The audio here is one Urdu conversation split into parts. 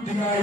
نہیں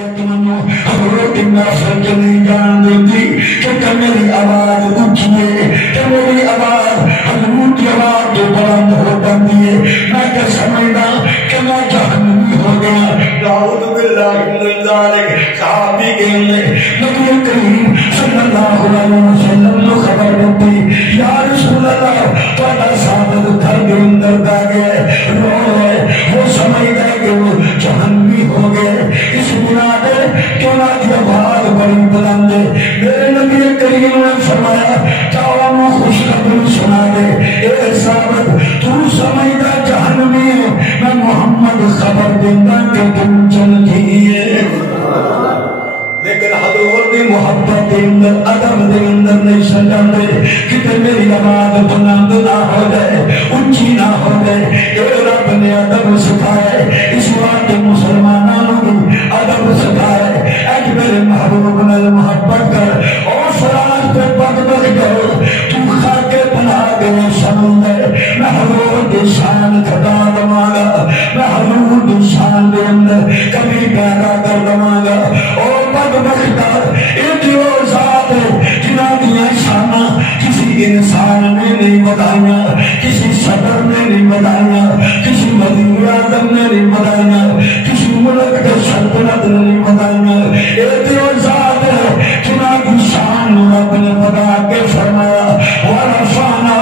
جان دیتی کہ میری آواز اٹھیے کہ میری آواز حضور کی آواز جو بلند ہو جاتی ہے میں کیا سمجھنا کہ میں جہنمی ہو گیا. نعوذ باللہ من ذالک. صحابی کہنے نبی کریم صلی اللہ علیہ وسلم کو خبر ہوتی یا رسول اللہ تھوڑا ثابت گھر کے اندر دا گئے رو رہے وہ سمجھتا ہے کہ وہ جہنمی ہو گئے. اس بنا پہ کیوں نہ کی آواز بڑی بلند ہے. میرے نبی کریم نے فرمایا چاہو میں خوشخبری سنا دے اے ثابت تو سمجھتا جہنمی ہے میں محمد خبر دینا کہ تم جنتی ہے. لیکن حضور دی محبت دے اندر ادب دے اندر نہیں سمجھاتے کہ میری آواز بلند نہ ہو جائے اونچی نہ ہو جائے. اے رب نے ادب سکھائے اس وقت مسلمانوں بھی ادب سکھائے. اج میرے محبوب نے محبت کر اور فراز پہ پگ بگ جاؤ تو خاک بنا گئے سمندر. میں حضور کی شان کھٹا دواں گا میں حضور کی شان دے اندر کبھی پیدا کر دواں گا. اور پگ بخدار ایک وہ ذات ہے جنہاں دیا شانہ کسی انسان نے نہیں بتایا کسی صدر نے نہیں بتایا کسی وزیر اعظم نے نہیں بتایا کسی ملک کے سلطنت نے نہیں بتایا. ایک وہ ذات ہے جنہاں کی شان رب نے بتا کے فرمایا وَرَفَعْنَا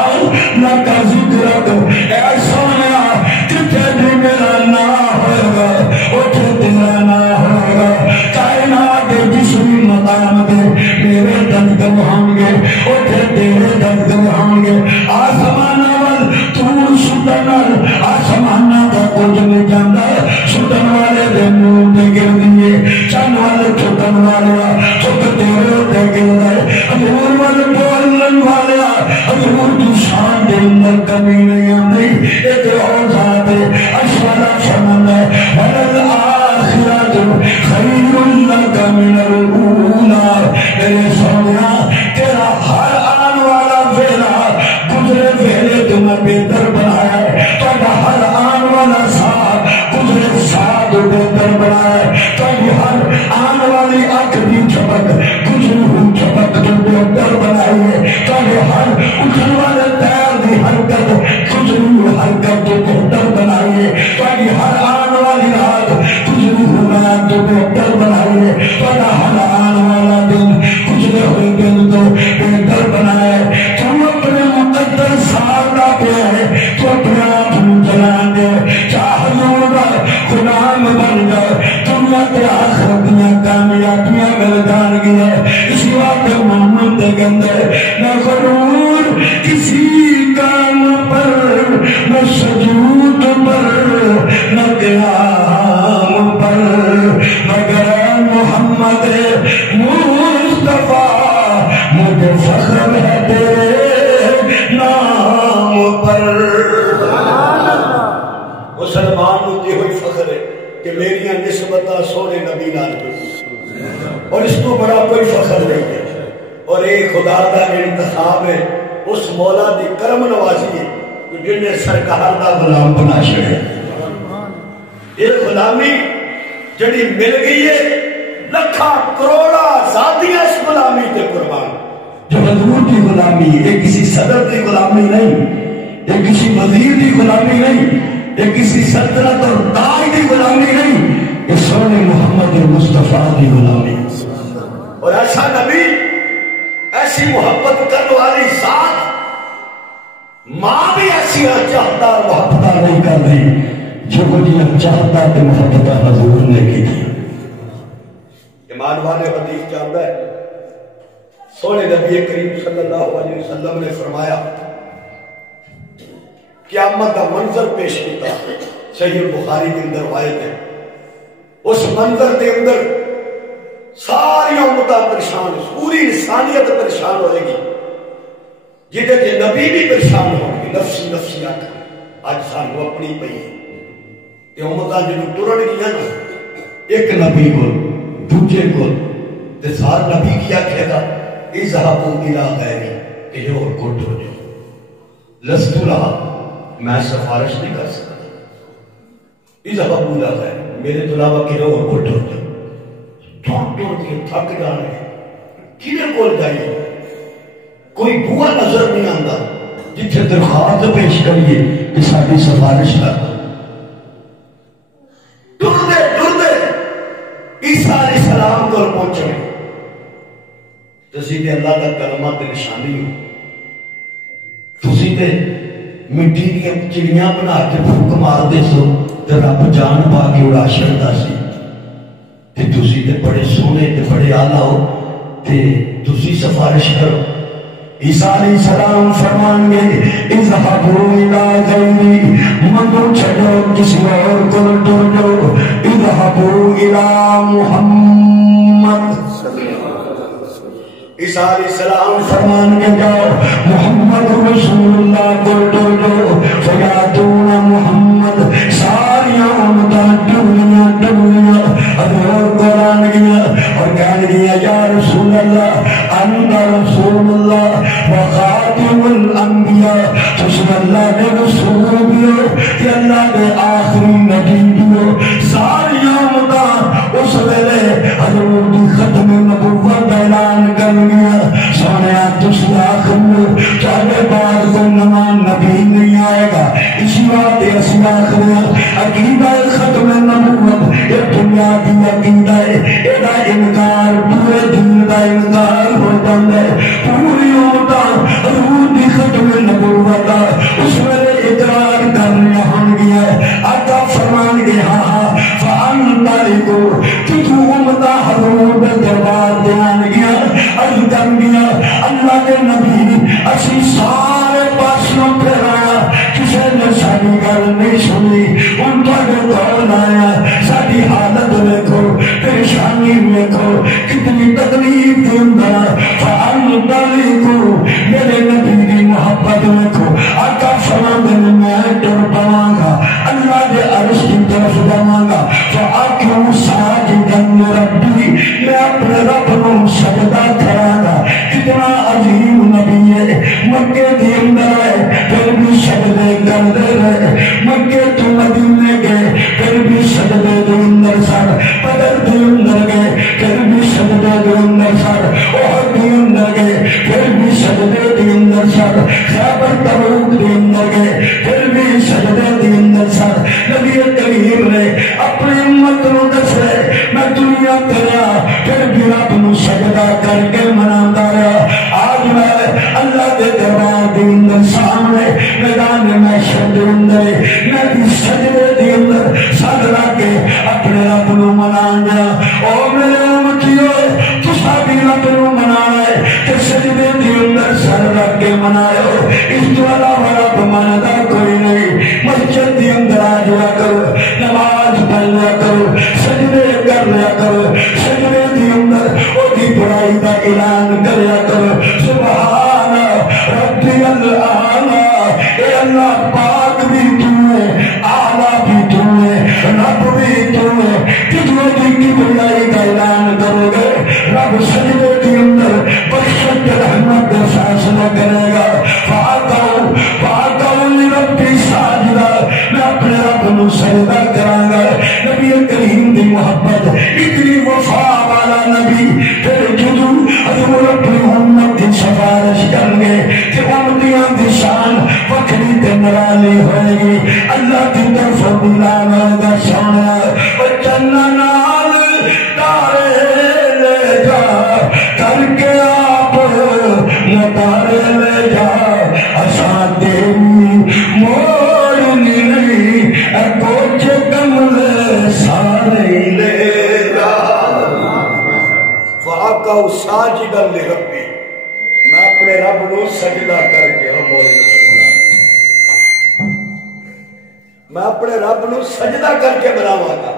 لَكَ ذِكْرَكَ. اے سونیا جتھے بھی میرا نام ہوگا اتھے تیرا نام ہوگا. کائنات کے جس بھی مقام دے میرے دردگم ہوں گے اتھے تیرے دردگم ہوں گے. آسمانہ وال تور سٹن وال آسمانہ کا کچھ نہیں جاندہ سٹن والے دے منہ دے گر دیئے چند والے چھٹن والے چھٹ تیرے دے گر دے. حضور والے بولن والے حضور کی شان دے اندر کمی نہیں آندی. ایک اور ذات ہے اشوالا شمن ہے وَلَلْآخِرَةُ خَيْرٌ لَكَ مِنَ الْأُولَى. میرے سونیا تیرا ہر آن والا ویلا گزرے ویلے تمہیں بہتر بنایا ہے. تمہیں ہر آن والا ساتھ گزرے ساتھ بہتر بنایا ہے. تمہیں ہر آن والی آنکھ بھی چپک گزرے ہوئی چپک تو بہتر بنائی ہے. تمہیں ہر اٹھن والے پیر دی حرکت گزرے ہوئی حرکت تو بہتر بنائی ہے. تمہیں ہر آن والی رات گزرے ہوئی رات تو بہتر بنائی ہے. تمہیں ہر آن والا دن گزرے ہوئے دن تو بہتر بنایا ہے. تم اپنے مقدر سال کا پیا ہے تو اپنے آپ جلان دے چاہ حضور کا غلام بن جائے دنیا کے آخرت دیا کامیابیاں مل جان گیا. اسی وقت محمد دے گندے نہ غرور کسی کام پر نہ سجود پر نہ قیام پر مگر محمد مصطفیٰ مجھے فخر ہے تیرے نام پر. مسلمان ہوتی ہوئی فخر ہے کہ میری نسبتہ سونے نبی نال اور اس کو بڑا کوئی فخر نہیں ہے. اور ایک خدا کا انتخاب ہے اس مولا دی کرم نوازی ہے جن نے سرکار دا غلام بنا چھڑے. یہ غلامی جڑی مل گئی ہے لکھا کروڑا آزادیاں اس غلامی تے قربان. جو حضور کی غلامی ہے کسی صدر کی غلامی نہیں یہ کسی وزیر کی غلامی نہیں یہ کسی سلطنت اور تاج کی غلامی نہیں یہ سونے محمد مصطفیٰ کی غلامی. اور ایسا نبی ایسی محبت کرنے والی ذات ماں بھی ایسی چاہتا محبت نہیں کر رہی جو کچھ چاہتا تو محبت حضور نے کی تھی. ایمان والے حدیث چاہتا ہے سونے نبی کریم صلی اللہ علیہ وسلم نے فرمایا قیامت کا منظر پیش کیتا. صحیح بخاری کے اندر روایت ہے اس منظر کے اندر ساری امتاں پریشان پوری انسانیت پریشان ہوئے گی جہدے کہ نبی بھی پریشان ہو گی. نفسی نفسی آج سانو اپنی پئی یہ امتاں جنہوں ٹرن گیا نا ایک نبی کو دوجے کو تے سار نبی کیا کہے گا اذهبوا الى غیری کہ یہ اور کوٹ ہو جائے لست لہا میں سفارش نہیں کر سکتا. اذهبوا الى غیری میرے تو علاوہ کہ اور کوٹ ہو جائے. کے تھک جانے کدھر کول جائیے کوئی بوا نظر نہیں آتا جتھے درخواست پیش کریے کہ ساری سفارش کر ڈردے ڈردے عیسیٰ علیہ السلام کو پہنچے تسی تے اللہ کا کلمہ تے نشانی ہو تسی تے مٹی دیا چڑیاں بنا کے پھوک مار دے سو تے رب جان پا کے اڑا چھڑدا سی تے تسی تے بڑے سونے تے بڑے آلہ ہو تے تسی سفارش کرو عیسیٰ علیہ السلام فرمان گے اذهبوا الى غیری مندو چھڑو کسی اور کو ڈر جاؤ اذهبوا الى محمد عیسیٰ علیہ السلام فرمان کے جاؤ محمد رسول اللہ کو ڈر جاؤ فیاتون محمد ساریاں امتان ڈبلیاں ادھر قرآن گیا اور کہنے گیا یا رسول اللہ انت رسول اللہ وخاتم الانبیاء تسم اللہ نے رسول بیو کہ اللہ نے آخری نبی بیو ساریاں امتان اس ویلے حضور دی ختم نبوت اعلان کر گیا سونیا تسی آخر میں چاہے بعد کوئی نمان نبی نہیں آئے گا اسی بات اسی آخر عقیدہ ختم نبوت یہ دنیا کی عقیدہ ہے ایدہ انکار پورے دن دا انکار ہو جاندے پوری ہوتا حضور دی ختم نبوت اس ویلے اقرار کر رہا ہوں گیا آقا فرمان گیا فانطلقو تجھو امتا حضور دے دربار دیان گیا عرض کر گیا اللہ کے نبی اسی سارے پاسوں پھر آیا کسی نے ساری گل نہیں سنی ان کے کون آیا ساری حالت دیکھو پریشانی دیکھو کتنی تکلیف دیندہ فانطلقو میرے نبی دی محبت دیکھو آقا فرمان دے میں ڈر پاواں گا اللہ دے عرش کی طرف جاواں گا فاقم ساجدا ربی میں اپنے رب کو سجدہ کراں گا کتنا عظیم نبی ہے مکے دے اندر ہے پھر بھی سجدے کرتے رہے مکے تو مدینے گئے پھر بھی سجدے دے اندر سر بدر دے اندر گئے پھر بھی سجدے دے اندر سر احد دے اندر گئے پھر بھی سجدے دے اندر سر خیبر تبوک دے اندر گئے پھر بھی سجدے دے اندر سر نبی کریم نے اپنی امت نو دسے میں دنیا کریا پھر بھی رب نو سجدہ کر کے مناتا رہا آج میں اللہ کے دربار دے اندر سامنے میدان محشر دے اندر میں بھی سجدے دے اندر سر رکھ کے اپنے رب نو منانا او میرے امتیو تسا بھی رب نو منانا ہے کہ سجدے دے اندر سر رکھ کے مناؤ اس تو علاوہ رب مناتا کوئی نہیں مسجد دے اندر آ جایا کرو نماز پڑھ لیا کرو سجدے کر لیا کرو سجدے دے اندر او دی برائی دا اعلان کریا کرو سبحان ربی الاعلی اے اللہ پاک بھی تو ہے اعلی بھی تو ہے رب بھی تو ہے تجھے کی برائی دا اعلان کرو گے رب سجدے کے اندر بخشت رحمت کا فیصلہ کرے گا فاقو لربی ساجدہ میں اپنے رب نو سجدہ کراں گا نبی کریم دی محبت اتنی وفا والا نبی پھر جدو حضور اپنی امت دی سفارش کر گے کہ امتیاں دی شان وکری تے نرالی ہوئے گی اللہ کی طرف بلانا گا سونا بچنا نال تارے لے جا کر کے آپ نتارے لے جا اساں تیری موڑنی نہیں کوچ کملے سارے لے جا فاقو ساجدا لربی میں اپنے رب نو سجدہ کر کے میں اپنے رب نو سجدہ کر کے بناواں گا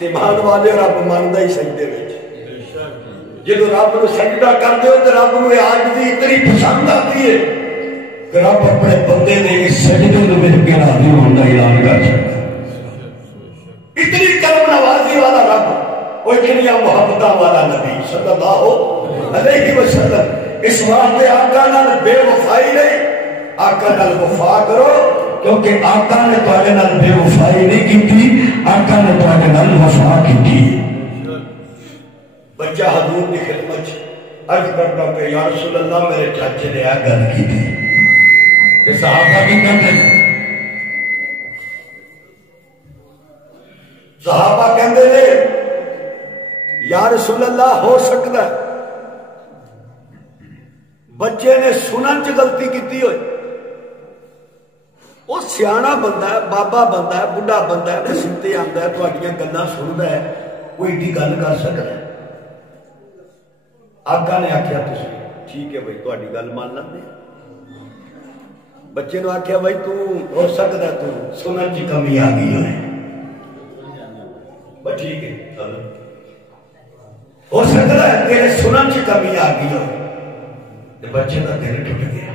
ایمان والے رب ماندا ہی سجدے وچ جدو رب نو سجدہ کرتے ہو تو رب نو عاجزی اتنی پسند آتی ہے کہ رب اپنے بندے نے اس سجدے نو وچ کے راضی ہون دا اعلان کر چھڈدا اتنی کرم نوازی والا رب وہ اتنی محبتاں والا نبی صلی اللہ علیہ وسلم اس واسطے آقا نال بے وفائی نہیں آقا نال وفا کرو کیونکہ آقا نے تواڈے نال بے وفائی نہیں کیتی آقا نے تواڈے نال وفا کیتی بچہ حضور کی خدمت عرض کرتا کہ یا رسول اللہ میرے چاچے نے گل کی تھی. صحابہ کی کہتے ہیں، صحابہ کہتے ہیں یا رسول اللہ ہو سکتا ہے بچے نے سنن چ غلطی کی ہوئے. وہ سیانا بندہ ہے، بابا بندہ ہے، بڑھا بندہ ہے، نصیحتیں آتا ہے، تہاڈیاں گلاں سندا ہے، کوئی ایڈی گل کر سکتا ہے؟ آقا نے آخیا تسی ٹھیک ہے بھائی تہاڈی گل مان لیں. بچے نے آخیا بھائی تو ہو سکتا ہے تو سنن چ کمی آ گئی ہے. بس ٹھیک ہے چلو ہو سکتا ہے تیرے سنن چ کمی آ گئی ہو. بچے کا دل ٹوٹ گیا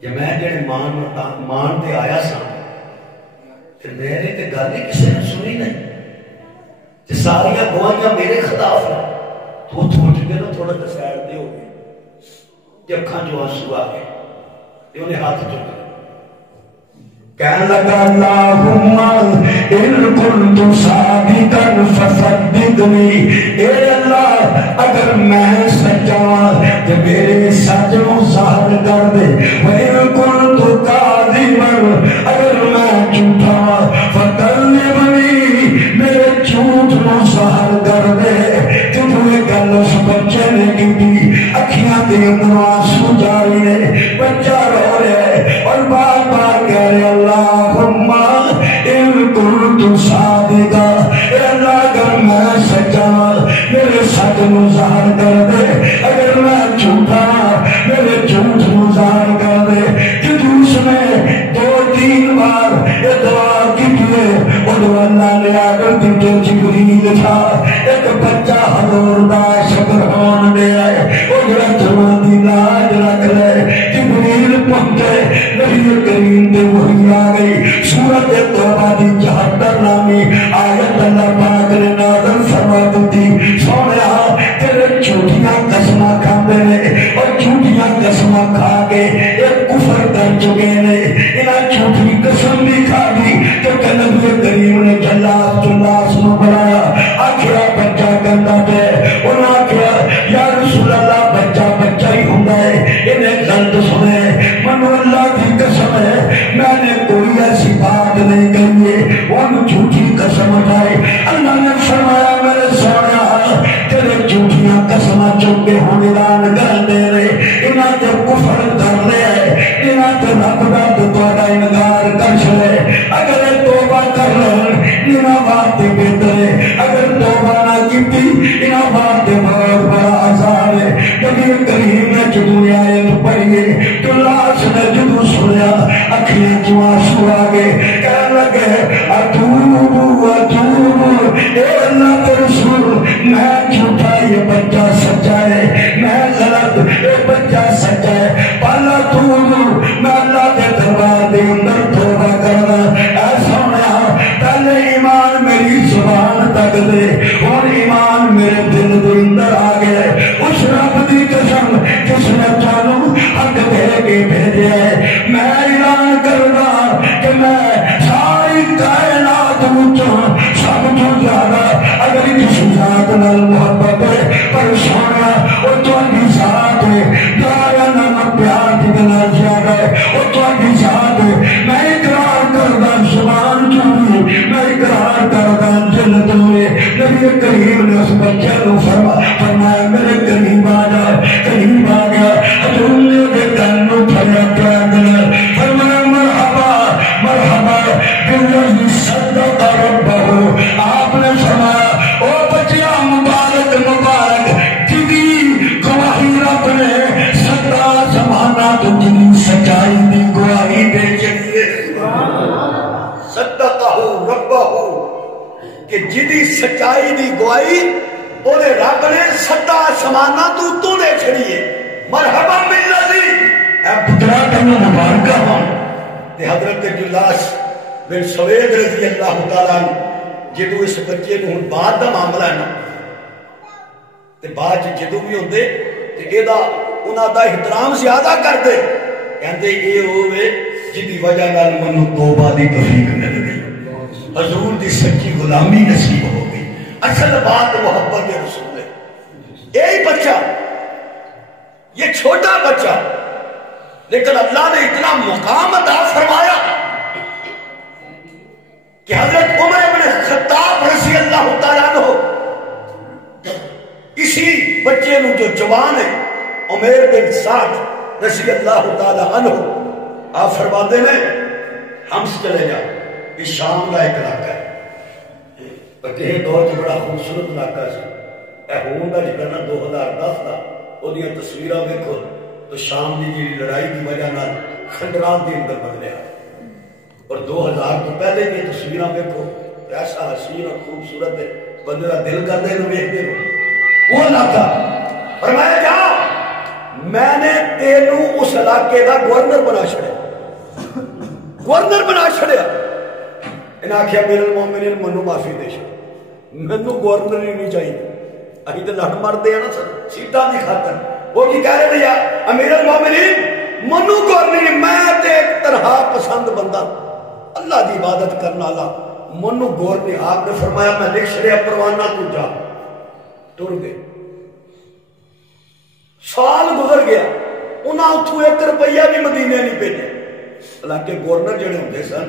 کہ میں جڑے مان تے آیا سا تے میرے تے گل ہی کسی نے سنی نہیں تے ساریاں گواہیاں میرے خلاف ہیں. تو اٹھ کے نا تھوڑا سا سائڈ تے ہو گئے تے اکھاں جو آنسو آ گئے تے انہیں ہاتھ چکے کہنے لگا اللہم ان کنت صادقا فصدقنی. اے اللہ اگر میں سچا تو میرے سچ نو ظاہر کر دے. وَإِن كُنتُ كَاذِبًا اگر میں جھوٹا فَكَذِّبْنِي میرے جھوٹ نو ظاہر کر دے. جدوں یہ گل اس بچے نے کی اکھیاں دے اندر آنسو جاری نے بچہ رو رہا ہے اور بار بار کہہ رہے اللہم ان کنت صادقا. اے اللہ اگر میں سچا میرے سچ نو ظاہر کر دے. اگر میں جھوٹا میرے جھوٹ نو ظاہر کر دے. جدوں اس نے 2-3 بار یہ دعا کی ہے ادو اللہ نے آگر دیتے جبریل تھا ایک بچہ حضور دا شکر ہون دے آئے وہ جڑا جوان دی لاج رکھ لے. جبریل پہنچے نبی کریم دے وحی آ گئی. سورت توبہ دی 74 نامی آیت اللہ پاک نے نازل فرما دی. سونیا تیرے جھوٹیاں قسماں کھاندے نے اور جھوٹیاں قسماں کھا کے ایک کفر کر چکے نے. انہاں جھوٹی قسم بھی کھا دی تو کہ نبی کریم نے جلاس نو بنایا. آخیا بچہ کرتا پہ انہاں آخیا یا رسول اللہ بچہ بچہ ہی ہوندا ہے. انہیں غلط سنے منو اللہ کی قسم ہے میں نے کوئی ایسی بات نہیں کہی ہے. ان جھوٹی قسم اٹھائی. اللہ نے فرمایا میرے سونا تیرے جھوٹیاں قسماں چک کے ہوں اعلان کر دے رہے انہاں تے کفر کر رہے انہاں تے رب دا تہاڈا انکار کر چھڑے. اگر توبہ کر لے انہاں واسطے بہتر ہے. اگر توبہ نہ کیتی انہاں واسطے بہت بڑا عذاب ہے. نبی کریم نے جدوں آیت پڑھی تو لاش نے جدوں سنیا اکھیاں چوں آنسو آ گئے. کہنے لگے اتوب اے اللہ کے رسول میں جھوٹا یہ بچہ سچا ہے میں غلط یہ بچہ سچا ہے. پہلا میں اللہ کے دربار دے اندر توبہ کرنا. اے سونا پہلے ایمان میری زبان تک دے اور ایمان میرے دل دے اندر آ گئے. اس رب دی قسم جس نے چانو حق دے کے بھیجے ہے میں اعلان کرنا کہ میں ساری کائنات وچوں سب تو زیادہ اگر کسی ذات نال محبت ہے پر سونا وہ تہاڈی ذات ہے دایا نام پیار دی نال زیادہ ہے وہ تہاڈی ذات ہے. میں اقرار کردا زبان چوری میں اقرار کردا جنت میں. نبی کریم نے اس بچے کو فرمایا میرے قریب آ جا قریب آ گیا. حضور نے دے کن نو پھڑیا پیا فرمایا مرحبا مرحبا بالذی صدق ربہ. آپ نے فرمایا او بچیا مبارک مبارک جدی گواہی رب نے سدا زمانہ تو جدی سچائی دی گواہی دے چکی. صدقہ ربہ کہ جدی سچائی دی گواہی اونے رب نے سدا زمانہ تو دے چھڑی ہے. مرحبا بالذی اے پترا تینوں مبارکہ ہوں. تے حضرت جلاس بن سوید رضی اللہ تعالیٰ جدو اس بچے کو ہن بعد دا معاملہ ہے نا تے بعد جدو بھی ہوندے تے اے دا انہاں دا احترام زیادہ کر دے کہندے اے ہوے جدی وجہ نال منو توبہ دی توفیق مل گئی حضور دی سچی غلامی نصیب ہو گئی. اصل بات محبت رسول ہے. یہی بچہ، یہ چھوٹا بچہ، لیکن اللہ نے اتنا مقام عطا فرمایا کہ حضرت عمر بن خطاب رضی اللہ تعالیٰ عنہ اسی بچے نو جو جوان ہے عمیر بن سعد رضی اللہ تعالیٰ عنہ آپ فرماتے ہیں ہمس چلے جا، یہ شام کا ایک علاقہ ہے، پر کہے دور سے بڑا خوبصورت علاقہ سے اے ہون کا جکر نا 2010 کا وہ دیا تصویرہ دیکھو تو شام کی جی لڑائی کی وجہ نہ خندرات کے اندر بدلیا، اور 2000 تو پہلے کی تصویریں دیکھو ایسا حسین اور خوبصورت ہے بندے کا دل کرتے ہیں دیکھتے ہو وہ علاقہ۔ اور میں جا میں نے تینوں اس علاقے کا گورنر بنا چھڑیا، گورنر بنا چھڑیا۔ انہیں آخیا میرے المومنین منو معافی دے چھڑ، منو گورنر ہی نہیں چاہیے، ابھی تو لڑ مرتے ہیں نا سر سیٹاں دی خاطر۔ وہ کی کہہ رہے بھیا امیر المومنین منو گورنر، میں تے ایک طرح پسند بندہ اللہ دی عبادت کرنا اللہ منو گورنر۔ آپ نے فرمایا میں لکھ چھڑیا پروانہ تو جا، ٹر گئے۔ سال گزر گیا، انہاں اتھو 1 روپیہ بھی مدینے نہیں بھیجے، حالانکہ گورنر جڑے ہوندے سن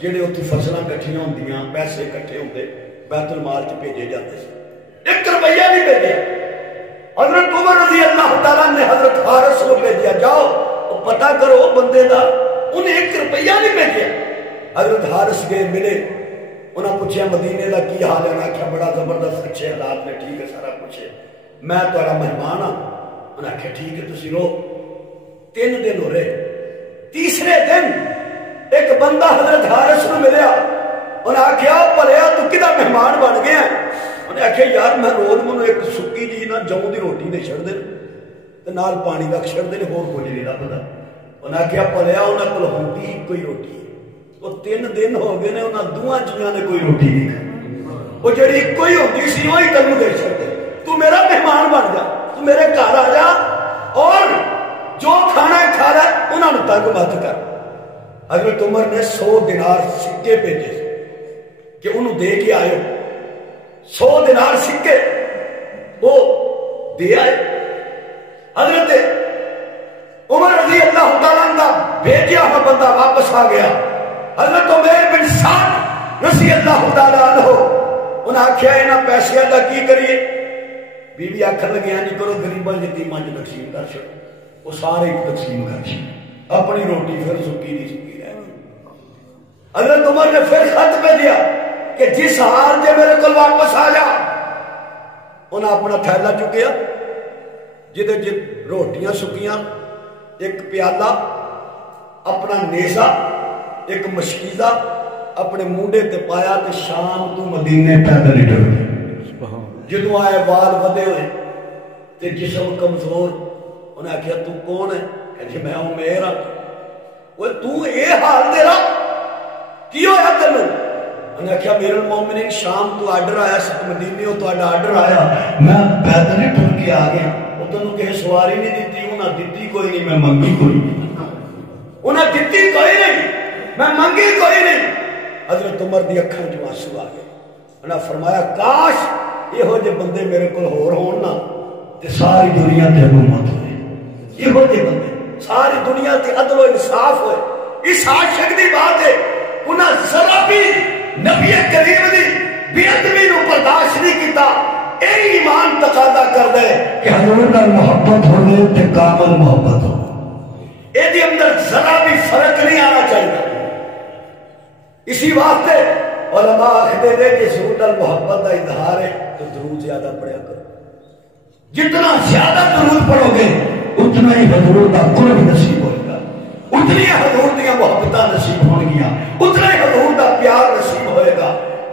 جڑے اتھو فصلاں کٹھیاں ہوندیاں پیسے کٹھے ہوندے بیت المال چ بھیجے جاتے سن، 1 روپیہ نہیں بھیجے۔ حضرت عمر رضی اللہ تعالیٰ نے حضرت حارث کو بھیجیا جاؤ پتہ کرو بندے دا، انہیں 1 روپیہ نہیں بھیجے۔ حضرت حارث گئے ملے، انہاں پوچھا مدینے دا کی حال ہے، انہاں کہا بڑا زبردست اچھے حالات میں ٹھیک ہے سارا کچھ ہے، میں تہاڈا مہمان ہاں۔ انہاں کہا ٹھیک ہے تسی رو۔ 3 دن ہو رہے، تیسرے دن ایک بندہ حضرت حارث کو ملیا، انہاں کہا پریا تو کدا مہمان بن گیا ہے؟ انہیں آخیا یار میں روز منو ایک سکی جی نہ جاؤں دی روٹی نے چھڑ دے نال پانی رکھ چھڑ دے ہور کچھ نہیں لبدا۔ انہیں آخیا پلیا انہاں کول ہوندی کوئی روٹی ہے، وہ 3 دن ہو گئے نے انہاں دوواں جیاں نے کوئی روٹی نہیں کھائی، وہ جڑی کوئی ہوندی سی وہی تینوں دے چھڑ دے، تو میرا مہمان بن جا، تو میرے گھر آ جا اور جو کھانا ہے کھا رہا ہے انہاں نوں تنگ مت کر۔ حضرت عمر نے 100 دینار سکے بھیجے کہ انہوں دے کے آئے، 100 دینار سکے وہ دے آئے۔ حضرت عمر رضی اللہ تعالیٰ عنہ بھیجیا ہوا بندہ واپس آ گیا۔ حضرت عمیر بن سعد رضی اللہ تعالیٰ عنہ انہیں آخیا انہاں پیسے دا کی کریے؟ بی بی آخر لگے ہاں جی کرو غریباں یتیماں چ تقسیم کر چھڑو، وہ سارے تقسیم کر چھڑو، اپنی روٹی پھر سکی نہیں سکی رہ گئی۔ حضرت عمر نے پھر خط بھیجیا کہ جس حال سے میرے کو واپس آ جا۔ انہیں اپنا تھیلا چکیا جدے روٹیاں سکیاں، ایک پیالہ، اپنا نیزہ، ایک مشکیزہ اپنے مونڈے تے پایا تے شام تو مدینے پیدل ہی ٹر گئے۔ جدوں آئے وال ودے ہوئے تے جسم کمزور، انہیں آخیا تو کون ہے؟ کہ جی میں عمیر ہاں۔ وہ تو اے حال تیرا کی ہویا تینوں؟ انہیں آخیا میرے المومنین شام تو آرڈر آیا ست مدینے تو آرڈر آیا، میں پیدل ہی ٹر کے آ گیا، وہ تینوں کہ سواری نہیں دیتی، انہیں دیتی کوئی نہیں، میں منگی کوئی نہیں، انہیں دیتی کوئی نہیں، میں منگی کوئی نہیں۔ حضرت عمر دی اکھاں جو آنسو آ گئے، انہیں فرمایا کاش یہ ہو جے بندے میرے کو ہور ہون نا تے ساری دنیا تے حکومت ہوئے، یہ ہو جے بندے ساری دنیا تے عدل و انصاف ہوئے۔ اس عاشق دی بات ہے، انہاں ذرا بھی نبی کریم دی بے ادبی نو برداشت نہیں کیتا۔ اے ایمان تقاضا کر دے کہ حضور نال محبت ہوے تے کامل محبت ہو، اے دی اندر ذرا بھی فرق نہیں آنا چاہیے۔ اسی واسطے علماء آخدے دے کہ حضور نال محبت دا اظہار ہے تو درود زیادہ پڑھیا کرو، جتنا زیادہ درود پڑھو گے اتنا ہی حضور دا قرب نصیب ہوئے گا، اتنی حضور دیا محبتاں نصیب ہون گیا، اتنا ہی حضور دا پیار نصیب ہوئے گا،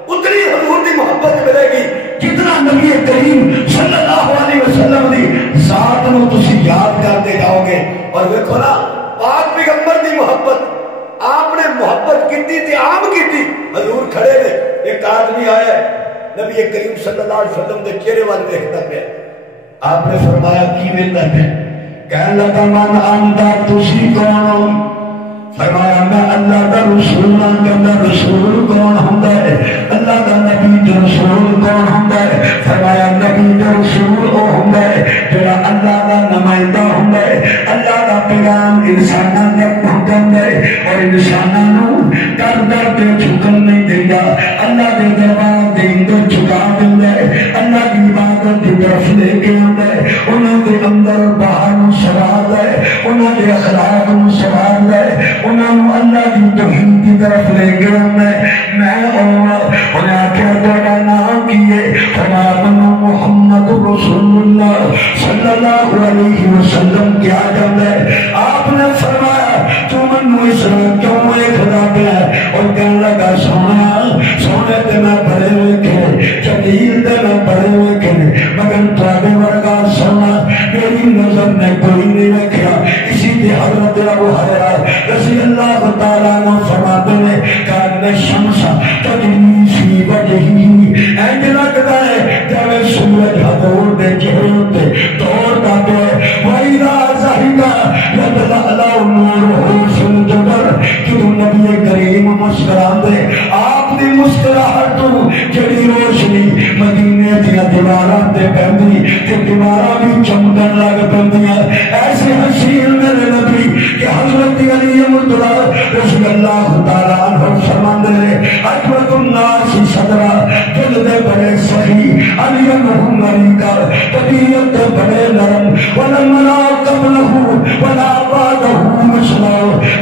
اتنی حضور دی محبت ملے گی جتنا نبی کریم صلی اللہ علیہ وسلم دی ذات نو تسی یاد کرتے جاؤ گے۔ اور دیکھو نا پاک پیغمبر دی محبت آپ نے محبت کی تھی عام کی تھی، حضور کھڑے نے، ایک آدمی آیا نبی کریم صلی اللہ علیہ وسلم دے چہرے والے دیکھتا پیا، آپ نے فرمایا کی ویندہ پہ؟ کہنے لگا من انتا تسی کون؟ فرمایا میں اللہ دا رسول ہوں۔ کہنا رسول کون ہوندا ہے؟ اللہ دا نبی دا رسول کون ہوندا ہے؟ فرمایا نبی دا رسول او ہوندا ہے انسانوں کا حکم دے اور انسانوں کر در کے حکم نہیں دے گا اللہ کے دربار دے اندر جھکا دے اللہ کی عبادت کی طرف لے کے آدھے انہوں کے اندر باہر سوار لے انہوں کے اخلاق سوار لے انہوں اللہ کی توحید کی طرف لے کے آدھے میں انہیں آخر کا نام کیے فرمان محمد رسول اللہ صلی اللہ علیہ وسلم کیا جاتا ہے آپ نے فرمایا تو منو اسلام کیوں میں خدا پہ اور کہنے لگا سونے تے میں بڑے ہوئے کھے جلیل تے میں بڑے ہوئے کھے مگر تواڈے ورگا سونا میری نظر نے کوئی نہیں رکھا اسی لیے حضرت ابو ہریرہ رضی اللہ تعالیٰ عنہ فرماتے ہیں کہ شمس تجری فی وجہی اینج لگتا ہے جب سورج حضور دے چہرے تے دوڑتا ہے وَإِذَا زَهِدَ يَتَلَأْلَأُ نُورُهُ فِي الْجَبَرِ کہ نبی کریم مسکران دے آپ دی مسکراہٹ تو جڑی روشنی مدینے دیا دیواراں تے پیندی تے دیواراں بھی چمکن لگ پیندیاں ایسے حسین میرے نبی کہ حضرت علی مرتضی رضی اللہ تعالیٰ عنہ فرماندے نے اجود الناس صدرا دل دے بڑے صحیح علی محمد علی کا طبیعت دے بڑے نرم ولمنا قبلہ ولا بعدہ مثلا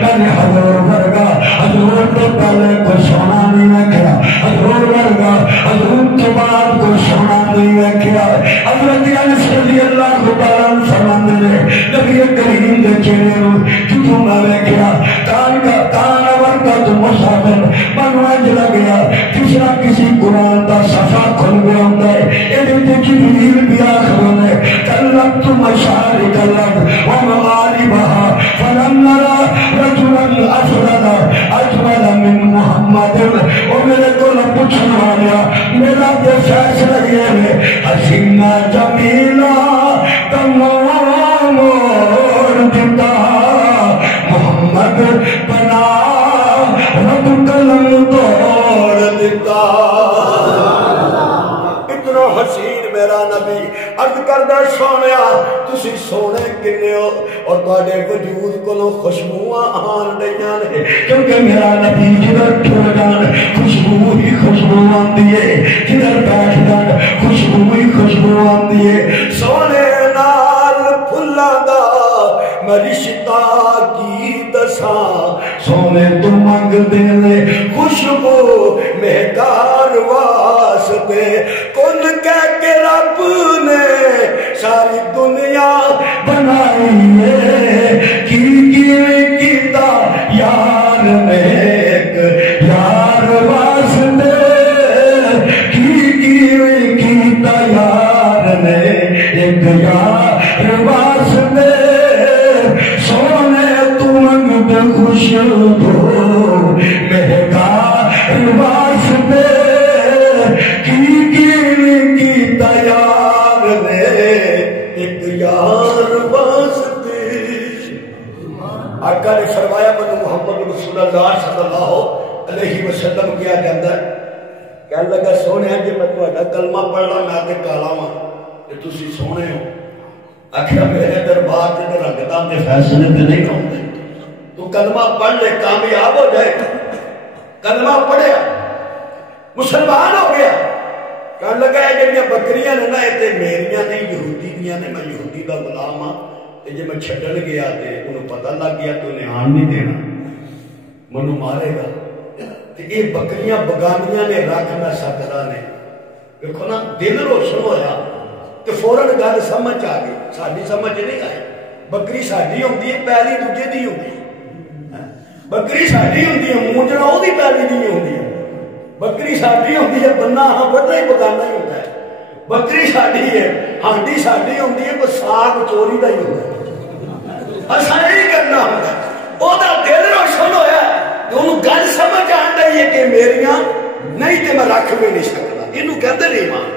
میں حضور ورگا حضور تو پہلے کو سونا نہیں رکھا حضور ورگا حضور کے بعد کو سونا نہیں رکھا حضرت انس رضی اللہ تعالیٰ فرماندے نے نبی کریم دے چہرے کیوں نہ رکھا کان ورگا تو مسافر منوج لگیا تیسرا کسی قرآن دا صفحہ کھل گیا ہوں گے ایڈے جبریل بھی آخر نے کلت مشارق الارض ومغاربها فلم نرى رجلا اجمل من محمد اور میرے کو نہ پوچھنے والا میرا جو فیصلہ یہ ہے حسینہ جمیلہ تمام دیتا محمد بنا رب قلم توڑ دیتا اتنا حسین میرا نبی عرض کردہ سونیا تسی سونے کنے ہو اور تواڈے وجود کو خوشبوواں آن ڈیاں نے کیونکہ میرا نبی جدھر ٹھو جان خوشبو ہی خوشبو آندی ہے جدھر بیٹھ جان خوشبو ہی خوشبو آندی ہے سونے نال پھلاں دا میں رشتہ کی دساں سونے تو منگ دے لے خوشبو مہکار واسطے کن کہہ کے رب نے ساری دنیا بنائی ہے کیتا یار نے ایک یار واسطے کیتا یار نے ایک یار واسطے سونے تو منگ دے خوشبو مہکار واسطے کی تیار نے ایک یار واسطے آقا نے فرمایا من محمد رسول اللہ صلی اللہ علیہ وسلم کیا جاتا ہے کہنے لگا سونے جی میں تہاڈا کلمہ پڑھنا میں تے کالا وا تے تسی سونے ہو آخیا میرے دربار تے رنگتاں دے فیصلے تے نہیں ہوندے تو کلمہ پڑھ لے کامیاب ہو جائے کلمہ پڑھیا مسلمان ہو گیا کہنے لگا ہے جنیاں بکریاں نے نا تے میریاں نہیں یہودی دیاں نے میں یہودی دا غلام ہاں تے جے میں چھڈن گیا تے انہوں پتہ لگ گیا تو انہیں آن نہیں دینا منو مارے گا تے یہ بکریاں بگانیاں نے رکھ نہ سکدا نے دیکھو نا دل روشن ہویا تے فوراً گل سمجھ آ گئی ساڈی سمجھ نہیں آئی بکری ساڈی ہوندی ہے پہلی دوجے دی ہوندی ہے بکری ساڈی ہوندی ہے مونجنا او دی پہلی دی ہوندی ہے بکری ساڈی ہوندی ہے بننا ہاں بڑا ہی بگانا ہی ہوتا ہے بکری ساڈی ہے ہانڈی ساڈی ہوندی ہے بس ساگ چوری دا ہی ہوتا ہے اساں یہی کرنا ہوتا ہے او دا دل روشن ہویا کہ انہوں گل سمجھ آن رہی ہے کہ میریاں نہیں تے میں رکھ بھی نہیں سکتا انہوں کہتے نہیں ایمان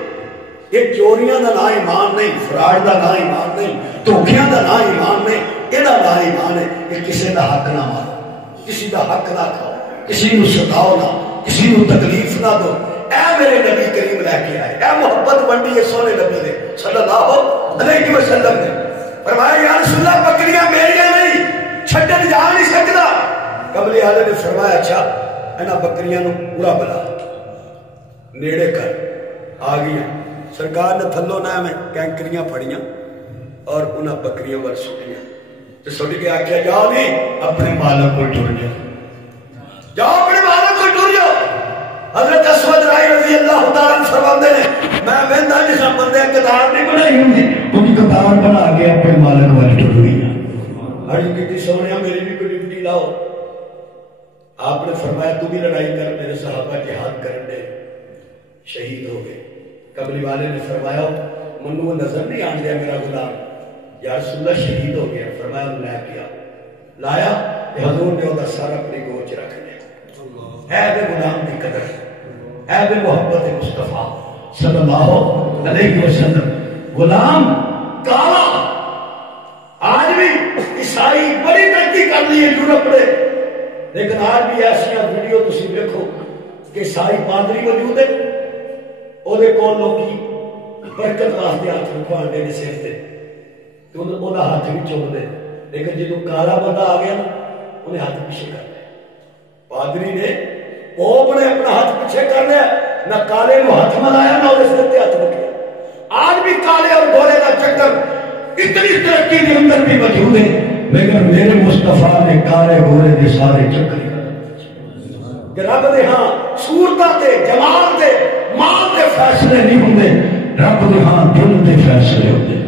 یہ چوریاں دا نا ایمان نہیں فراڈ دا نا ایمان نہیں دھوکیاں دا نا ایمان نہیں یہ دا نا ایمان ہے کہ کسی دا حق نہ مارو کسی دا حق نہ کھاؤ کسی نو ستاؤ نہ کسی نو تکلیف نہ دو اے میرے نبی کریم لے کے آئے اے محبت بنڈی ہے سونے نبی نے صلی اللہ علیہ وسلم نے فرمایا یا رسول اللہ بکریاں میریاں نہیں کملی والے نے فرمایا اچھا انہاں بکریاں نو پورا بلا نیڑے کر آ گیا سرکار نے تھلو نہ میں کینکریاں پھڑیاں اور انہاں بکریاں ور سٹیاں تے سٹ کے آکھیا جاؤ نہیں اپنے مالک کو ٹر جاؤ جاؤ اپنے مالک کو ٹر جاؤ حضرت اسود رائی رضی اللہ تعالیٰ عنہ فرماندے نے میں ویندا جس بندے قطار نہیں بنائی ہوندی ان قطار بنا کے اپنے مالک ول ٹر گئی ہڑی کیتی سونیا میری بھی کوئی ڈیوٹی لاؤ آپ نے فرمایا تو بھی لڑائی کر میرے صحابہ جہاد کرن دے شہید ہو گئے کملی والے نے فرمایا منو وہ نظر نہیں آن دیا میرا غلام یا رسول اللہ شہید ہو گیا فرمایا لے کیا لایا حضور نے وہ سر اپنی گود چ رکھ لیا اے بے غلام کی قدر اے بے محبت مصطفیٰ صلی اللہ علیہ وسلم غلام کالا آج بھی عیسائی بڑی ترقی کر لی ہے یورپ نے لیکن آج بھی ایسا ویڈیو تسی دیکھو کہ عیسائی پادری موجود ہے وہ لوگ برکت واسطے ہاتھ رکھوانے نے سر سے وہ ہاتھ بھی چوم دے لیکن جدو کالا بندہ آ گیا نا انہیں ہاتھ پیچھے کر لیا پادری نے پوپ نے اپنا ہاتھ پیچھے کر لیا نہ کالے کو ہاتھ ملایا نہ اس سر ہاتھ رکھا آج بھی کالے اور گورے کا چکر اتنی ترقی کے اندر بھی موجود ہے لیکن میرے مصطفیٰ نے کالے گورے کے سارے چکر کہ رب دے ہاں صورتاں تے جمال تے مال تے فیصلے نہیں ہوندے رب دے ہاں دل دے فیصلے ہوندے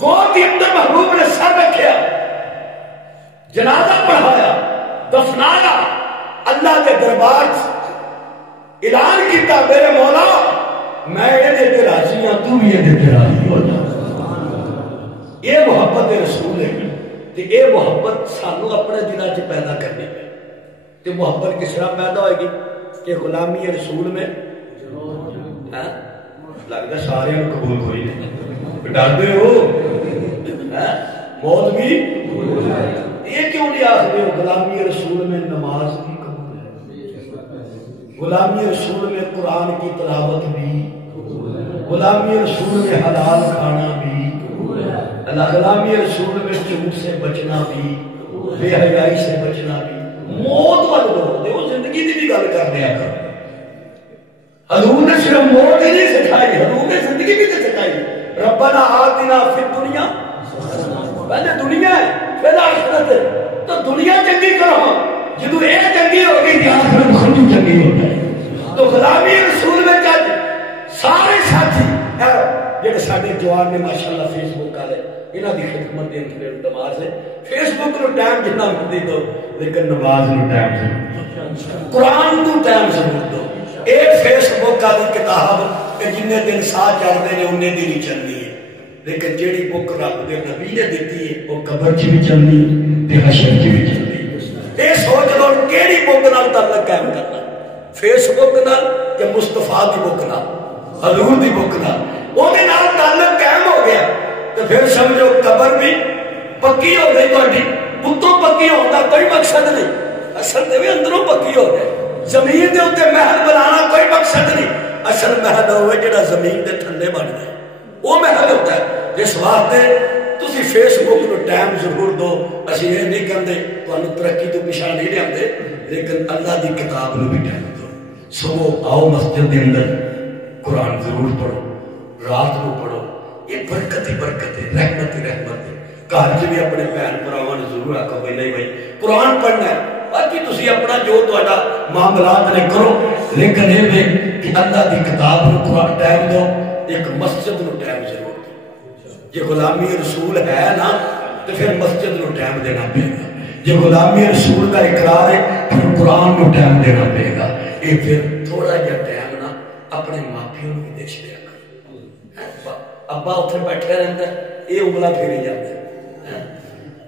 گود کے اندر محبوب نے سر رکھیا جنازہ پڑھایا دفنایا اللہ کے دربار اعلان کیتا میرے مولا میں یہ تے راضی ہاں تو بھی یہ تے راضی ہو جا یہ محبت رسول ہے تے یہ محبت سانو اپنے دلوں وچ پیدا کرنی ہے تے محبت کس طرح پیدا ہوئے گی کہ غلامی رسول میں لگتا سارے قبول ہوئی ڈرتے ہو موت بھی یہ کیوں نہیں آخر ہو غلامی رسول میں نماز بھی قبول ہے غلامی رسول میں قرآن کی تلاوت بھی غلامی رسول میں حلال کھانا بھی غلامی رسول میں جھوٹ سے بچنا بھی بے حیائی سے بچنا بھی موت والا دور وہ زندگی کی بھی گل کر رہے ہیں حضور نے صرف موت ہی نہیں سکھائی حضور نے زندگی بھی نہیں سکھائی ربنا آتنا فی الدنیا پہلے دنیا ہے پھر آخرت ہے تو دنیا چنگی کرو جدو یہ چنگی ہوگی آخرت خود ہی چنگی ہو جائے تو غلامی رسول میں جج سارے ساتھی جڑے سارے جوان نے ماشاءاللہ فیس بک والے انہاں دی خدمت دے نماز ہے فیس بک نو ٹائم جتنا ملدی دو لیکن نماز نو ٹائم ضرور قرآن نو ٹائم ضرور دو ایک فیس بک والی کتاب کہ جننے دن سا چلتے ہیں انہیں دن ہی چلنی ہے لیکن جیڑی بک رب دے نبی نے دیتی ہے وہ قبر چ بھی چلنی تے حشر چ بھی چلنی یہ سوچ لو کیڑی بک نال تعلق قائم کرنا فیس بک نال کہ مصطفیٰ دی بک نال حضور دی بک نال وہ تعلق قائم ہو گیا تو پھر سمجھو قبر بھی پکی ہو گئی تھوڑی اتوں پکی ہوتا کوئی مقصد نہیں اصل میں اندروں پکی ہو گئے زمین دے اتنے محل بنانا کوئی مقصد نہیں اصل محل ہوئے جڑا زمین دے تھلے بن گئے وہ محل ہوتا ہے جس واسطے تسی فیس بک نو ٹائم ضرور دو اسی یہ نہیں کرتے تمہیں ترقی تو پیچھا نہیں لے لیکن اللہ دی کتاب نو بھی ٹائم دو سو آؤ مسجد دے اندر قرآن ضرور پڑھو رات کو پڑھو یہ برکت ہی برکت ہے رحمت ہی رحمت ہے گھر چ بھی اپنے بہن بھراواں نوں ضرور آکھو بھائی نہیں بھائی قرآن پڑھنا ہے باقی تسی اپنا جو تہاڈا معاملات نے کرو لیکن یہ کہ اللہ دی کتاب نوں قرآن ٹائم دو ایک مسجد نوں ٹائم ضرور دو جے غلامی رسول ہے نا تو پھر مسجد نوں ٹائم دینا پے گا جے غلامی رسول کا اقرار ہے پھر قرآن نوں ٹائم دینا پے گا یہ پھر تھوڑا جہا ٹائم نا اپنے ماپیوں نوں بھی دے چھڑیا کر ابا اتنے بیٹھے رہتا ہے یہ انگلا پھیری جاتا ہے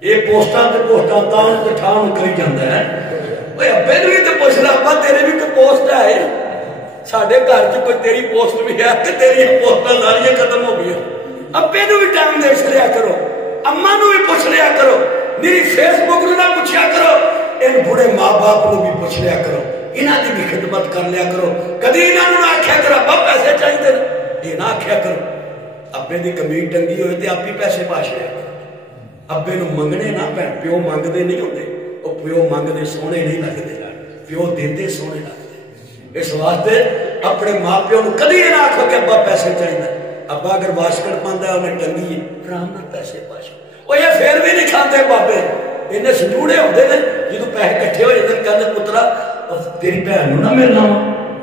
یہ پوسٹاں تے پوسٹاں تان تے ٹھان کری جاتا ہے اوے ابے نوں بھی تے پوچھ لا ابا تیرے بھی کوئی پوسٹ ہے ساڈے گھر چ کوئی تیری پوسٹ بھی ہے تے تیری پوسٹاں ساریاں ختم ہو گئی ابے نوں بھی ٹائم دے چھڑیا کرو اما نوں بھی پوچھ لیا کرو میری فیس بک نوں نہ پوچھیا کرو ان بڑے ماں باپ نوں بھی پوچھ لیا کرو انہاں دی بھی خدمت کر لیا کرو کدی انہاں نوں نہ آکھیا کرو ابا پیسے چاہیے یہ نہ آکھیا کرو ابے دی کمیز ٹنگی ہوئے تے آپ ہی پیسے پا چھڑیا ابے نوں منگنے نہ پین پیو منگدے نہیں ہوندے او پیو منگتے سونے نہیں لگتے، پیو دیتے سونے لگتے۔ اس واسطے اپنے ماں پیو نو کدی یہ نہ آکھو کہ ابا پیسے چاہیے، ابا اگر واشکٹ پاندا ہے انہیں ٹنگی آرام نال پیسے پاش، وہ یہ پھر بھی نہیں کھاتے بابے، انہیں سجوڑے ہوتے ہیں جدو پیسے کٹھے ہو جاتے کہتے پترا تیری بھن نو نہ ملنا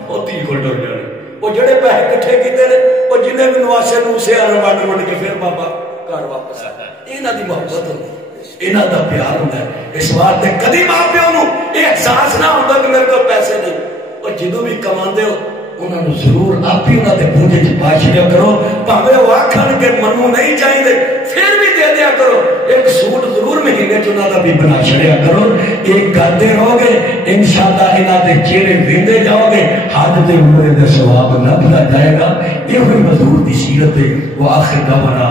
وہ تھی کو ڈر جانے، وہ جڑے پیسے کٹھے کیتے ہیں وہ جنہیں بھی نواسے نوسے ونڈ ونڈ کے پھر بابا گھر واپس آتا ہے، انہاں دی محبت ہوتی، انہاں دا پیار ہوتا ہے۔ اس واسطے کدی ماں پیو نو یہ احساس نہ ہوتا کہ میرے کو پیسے نہیں، وہ جدو بھی کماندے ہو انہوں نے ضرور آپ ہی انہوں نے پوجے چ پا چھڑیا کرو، پاوے وہ آکھن کہ منو نہیں چاہیے پھر بھی دے دیا کرو، ایک سوٹ ضرور مہینے چ انہوں نے بھی بنا چھڑیا کرو، ایک کرتے رہو گے انشاءاللہ انہوں نے چہرے ویندے جاؤ گے، حج دے عمرے دے ثواب نہ بھلا جائے گا۔ یہ ہوئی حضور دی سیرت ہے۔ وآخر دعوانا